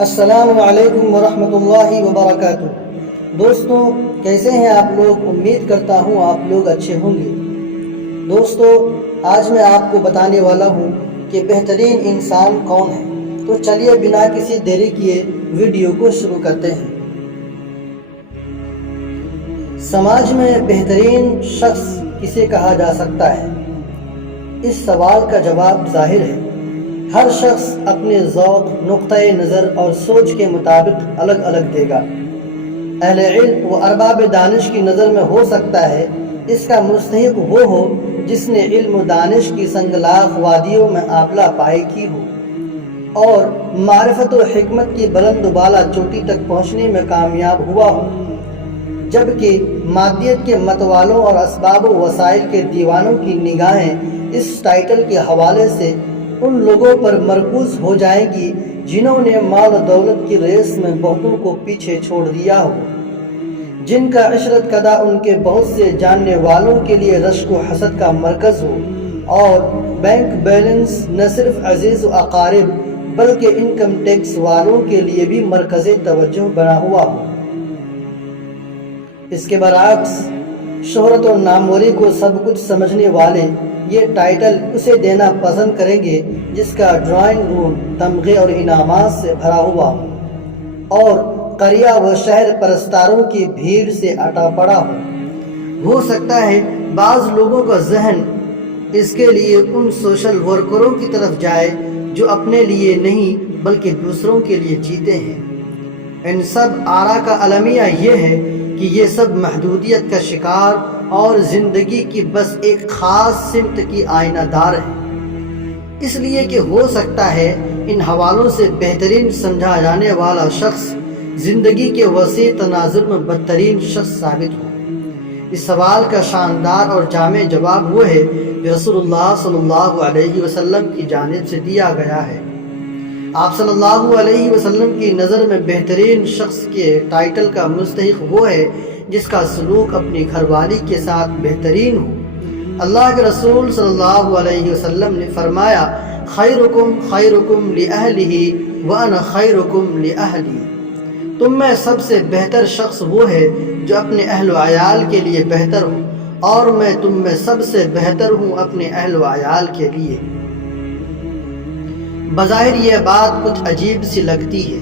السلام علیکم ورحمۃ اللہ وبرکاتہ۔ دوستوں، کیسے ہیں آپ لوگ؟ امید کرتا ہوں آپ لوگ اچھے ہوں گے۔ دوستوں، آج میں آپ کو بتانے والا ہوں کہ بہترین انسان کون ہے۔ تو چلیے بنا کسی دیری کیے ویڈیو کو شروع کرتے ہیں۔ سماج میں بہترین شخص کسے کہا جا سکتا ہے؟ اس سوال کا جواب ظاہر ہے۔ ہر شخص اپنے ذوق، نقطۂ نظر اور سوچ کے مطابق الگ الگ دے گا۔ اہل علم و ارباب دانش کی نظر میں ہو سکتا ہے اس کا مستحق وہ ہو جس نے علم و دانش کی سنگلاخ وادیوں میں آبلہ پائی کی ہو اور معرفت و حکمت کی بلند و بالا چوٹی تک پہنچنے میں کامیاب ہوا ہو، جبکہ مادیت کے متوالوں اور اسباب و وسائل کے دیوانوں کی نگاہیں اس ٹائٹل کے حوالے سے ان لوگوں پر مرکوز ہو جائیں گی جنہوں نے مال و دولت کی ریس میں بہتوں کو پیچھے چھوڑ دیا ہو، جن کا عشرت کدہ ان کے بہت سے جاننے والوں کے لیے رشک و حسد کا مرکز ہو اور بینک بیلنس نہ صرف عزیز و اقارب بلکہ انکم ٹیکس والوں کے لیے بھی مرکز توجہ بنا ہوا ہو۔ اس کے برعکس شہرت و ناموری کو سب کچھ سمجھنے والے یہ ٹائٹل اسے دینا پسند کریں گے جس کا ڈرائنگ روم تمغے اور انعامات سے بھرا ہوا ہو اور قریہ و شہر پرستاروں کی بھیڑ سے اٹا پڑا ہو سکتا ہے بعض لوگوں کا ذہن اس کے لیے ان سوشل ورکروں کی طرف جائے جو اپنے لیے نہیں بلکہ دوسروں کے لیے جیتے ہیں۔ ان سب آرا کا المیہ یہ ہے کہ یہ سب محدودیت کا شکار اور زندگی کی بس ایک خاص سمت کی آئینہ دار ہے، اس لیے کہ ہو سکتا ہے ان حوالوں سے بہترین سمجھا جانے والا شخص زندگی کے وسیع تناظر میں بدترین شخص ثابت ہو۔ اس سوال کا شاندار اور جامع جواب وہ ہے جو رسول اللہ صلی اللہ علیہ وسلم کی جانب سے دیا گیا ہے۔ آپ صلی اللہ علیہ وسلم کی نظر میں بہترین شخص کے ٹائٹل کا مستحق وہ ہے جس کا سلوک اپنی گھر والی کے ساتھ بہترین ہو۔ اللہ کے رسول صلی اللہ علیہ وسلم نے فرمایا، خیرکم خیرکم لأہلہ وانا خیرکم لأہلی۔ تم میں سب سے بہتر شخص وہ ہے جو اپنے اہل و عیال کے لیے بہتر ہو اور میں تم میں سب سے بہتر ہوں اپنے اہل و عیال کے لیے۔ بظاہر یہ بات کچھ عجیب سی لگتی ہے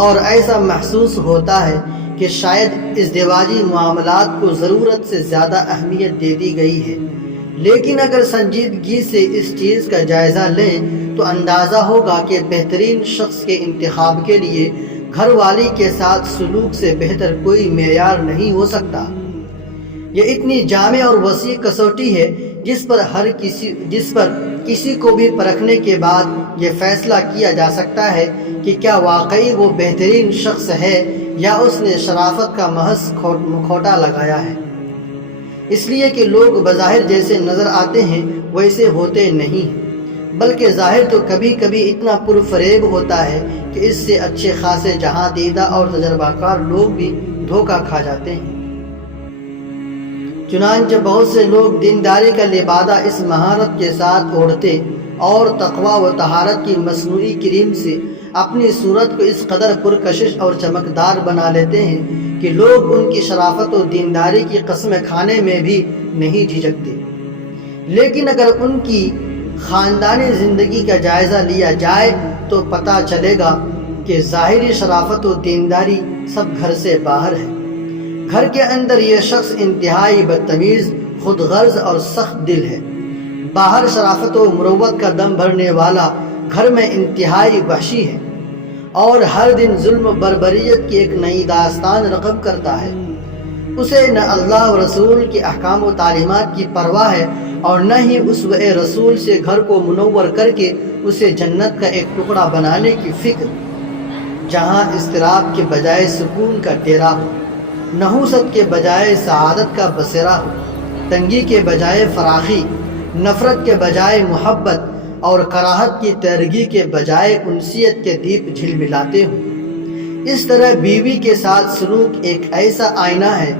اور ایسا محسوس ہوتا ہے کہ شاید ازدواجی معاملات کو ضرورت سے زیادہ اہمیت دے دی گئی ہے، لیکن اگر سنجیدگی سے اس چیز کا جائزہ لیں تو اندازہ ہوگا کہ بہترین شخص کے انتخاب کے لیے گھر والی کے ساتھ سلوک سے بہتر کوئی معیار نہیں ہو سکتا۔ یہ اتنی جامع اور وسیع کسوٹی ہے جس پر کسی کو بھی پرکھنے کے بعد یہ فیصلہ کیا جا سکتا ہے کہ کیا واقعی وہ بہترین شخص ہے یا اس نے شرافت کا محض کھوٹا لگایا ہے۔ اس لیے کہ لوگ بظاہر جیسے نظر آتے ہیں ویسے ہوتے نہیں، بلکہ ظاہر تو کبھی کبھی اتنا پرفریب ہوتا ہے کہ اس سے اچھے خاصے جہاں دیدہ اور تجربہ کار لوگ بھی دھوکہ کھا جاتے ہیں۔ چنانچہ بہت سے لوگ دینداری کا لبادہ اس مہارت کے ساتھ اوڑھتے اور تقوی و طہارت کی مصنوعی کریم سے اپنی صورت کو اس قدر پرکشش اور چمکدار بنا لیتے ہیں کہ لوگ ان کی شرافت و دینداری کی قسمیں کھانے میں بھی نہیں جھجکتے۔ لیکن اگر ان کی خاندانی زندگی کا جائزہ لیا جائے تو پتہ چلے گا کہ ظاہری شرافت و دینداری سب گھر سے باہر ہے۔ گھر کے اندر یہ شخص انتہائی بدتمیز، خود غرض اور سخت دل ہے، باہر شرافت و مروت کا دم بھرنے والا، گھر میں انتہائی وحشی ہے اور ہر دن ظلم و بربریت کی ایک نئی داستان رقم کرتا ہے۔ اسے نہ اللہ و رسول کے احکام و تعلیمات کی پرواہ ہے اور نہ ہی اسوہ رسول سے گھر کو منور کر کے اسے جنت کا ایک ٹکڑا بنانے کی فکر، جہاں اضطراب کے بجائے سکون کا ڈیرا ہو، نحوست کے بجائے سعادت کا بسیرا ہو، تنگی کے بجائے فراخی، نفرت کے بجائے محبت اور کراہت کی تیرگی کے بجائے انسیت کے دیپ جھلملاتے ہوں۔ اس طرح بیوی کے ساتھ سلوک ایک ایسا آئینہ ہے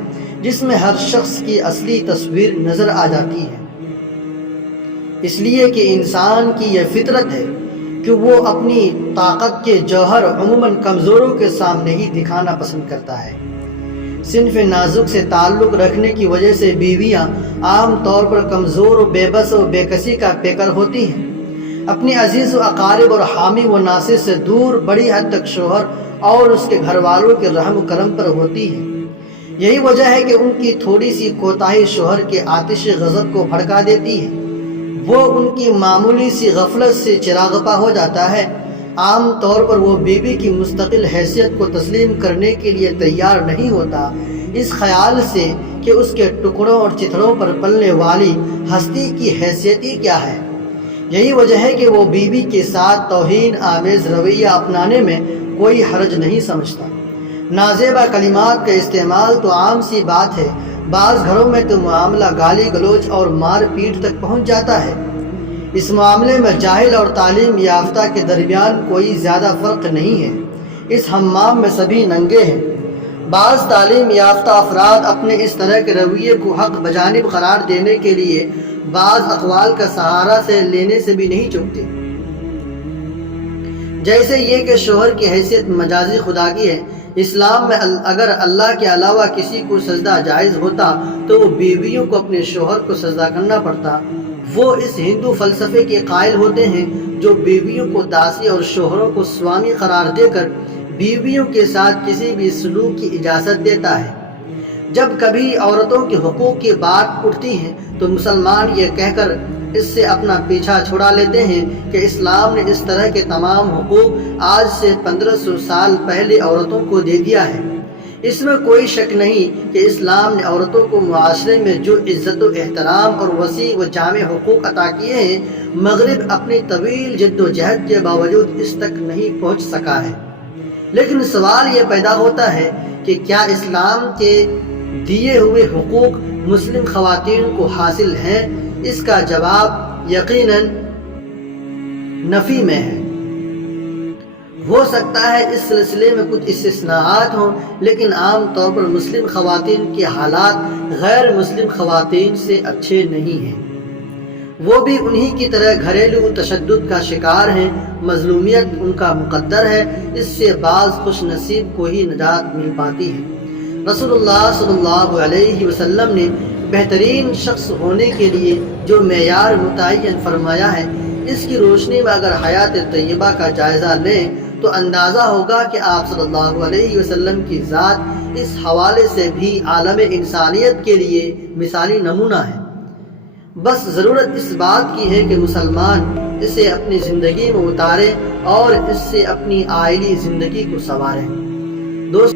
جس میں ہر شخص کی اصلی تصویر نظر آ جاتی ہے۔ اس لیے کہ انسان کی یہ فطرت ہے کہ وہ اپنی طاقت کے جوہر عموماً کمزوروں کے سامنے ہی دکھانا پسند کرتا ہے۔ صنف نازک سے تعلق رکھنے کی وجہ سے بیویاں عام طور پر کمزور و بے بس و بے کسی کا پیکر ہوتی ہیں۔ اپنی عزیز و اقارب اور حامی و ناصر سے دور بڑی حد تک شوہر اور اس کے گھر والوں کے رحم و کرم پر ہوتی ہیں۔ یہی وجہ ہے کہ ان کی تھوڑی سی کوتاہی شوہر کے آتش غضب کو بھڑکا دیتی ہے۔ وہ ان کی معمولی سی غفلت سے چراغپا ہو جاتا ہے۔ عام طور پر وہ بیوی کی مستقل حیثیت کو تسلیم کرنے کے لیے تیار نہیں ہوتا، اس خیال سے کہ اس کے ٹکڑوں اور چتھڑوں پر پلنے والی ہستی کی حیثیت ہی کیا ہے۔ یہی وجہ ہے کہ وہ بیوی کے ساتھ توہین آمیز رویہ اپنانے میں کوئی حرج نہیں سمجھتا۔ نازیبا کلمات کا استعمال تو عام سی بات ہے، بعض گھروں میں تو معاملہ گالی گلوچ اور مار پیٹ تک پہنچ جاتا ہے۔ اس معاملے میں جاہل اور تعلیم یافتہ کے درمیان کوئی زیادہ فرق نہیں ہے۔ اس حمام میں سبھی ننگے ہیں۔ بعض تعلیم یافتہ افراد اپنے اس طرح کے رویے کو حق بجانب قرار دینے کے لیے بعض اقوال کا سہارا سے لینے سے بھی نہیں چوکتے، جیسے یہ کہ شوہر کی حیثیت مجازی خدا کی ہے۔ اسلام میں اگر اللہ کے علاوہ کسی کو سجدہ جائز ہوتا تو وہ بیویوں کو اپنے شوہر کو سجدہ کرنا پڑتا۔ وہ اس ہندو فلسفے کے قائل ہوتے ہیں جو بیویوں کو داسی اور شوہروں کو سوامی قرار دے کر بیویوں کے ساتھ کسی بھی سلوک کی اجازت دیتا ہے۔ جب کبھی عورتوں کے حقوق کی بات اٹھتی ہے تو مسلمان یہ کہہ کر اس سے اپنا پیچھا چھڑا لیتے ہیں کہ اسلام نے اس طرح کے تمام حقوق آج سے 1500 سال پہلے عورتوں کو دے دیا ہے۔ اس میں کوئی شک نہیں کہ اسلام نے عورتوں کو معاشرے میں جو عزت و احترام اور وسیع و جامع حقوق عطا کیے ہیں، مغرب اپنی طویل جد و جہد کے باوجود اس تک نہیں پہنچ سکا ہے۔ لیکن سوال یہ پیدا ہوتا ہے کہ کیا اسلام کے دیے ہوئے حقوق مسلم خواتین کو حاصل ہیں؟ اس کا جواب یقیناً نفی میں ہے۔ ہو سکتا ہے اس سلسلے میں کچھ استثناءات ہوں، لیکن عام طور پر مسلم خواتین کے حالات غیر مسلم خواتین سے اچھے نہیں ہیں۔ وہ بھی انہی کی طرح گھریلو تشدد کا شکار ہیں، مظلومیت ان کا مقدر ہے، اس سے بعض خوش نصیب کو ہی نجات مل پاتی ہے۔ رسول اللہ صلی اللہ علیہ وسلم نے بہترین شخص ہونے کے لیے جو معیار متعین فرمایا ہے، اس کی روشنی میں اگر حیات طیبہ کا جائزہ لیں تو اندازہ ہوگا کہ آپ صلی اللہ علیہ وسلم کی ذات اس حوالے سے بھی عالم انسانیت کے لیے مثالی نمونہ ہے۔ بس ضرورت اس بات کی ہے کہ مسلمان اسے اپنی زندگی میں اتارے اور اس سے اپنی آئلی زندگی کو سنوارے۔ دوست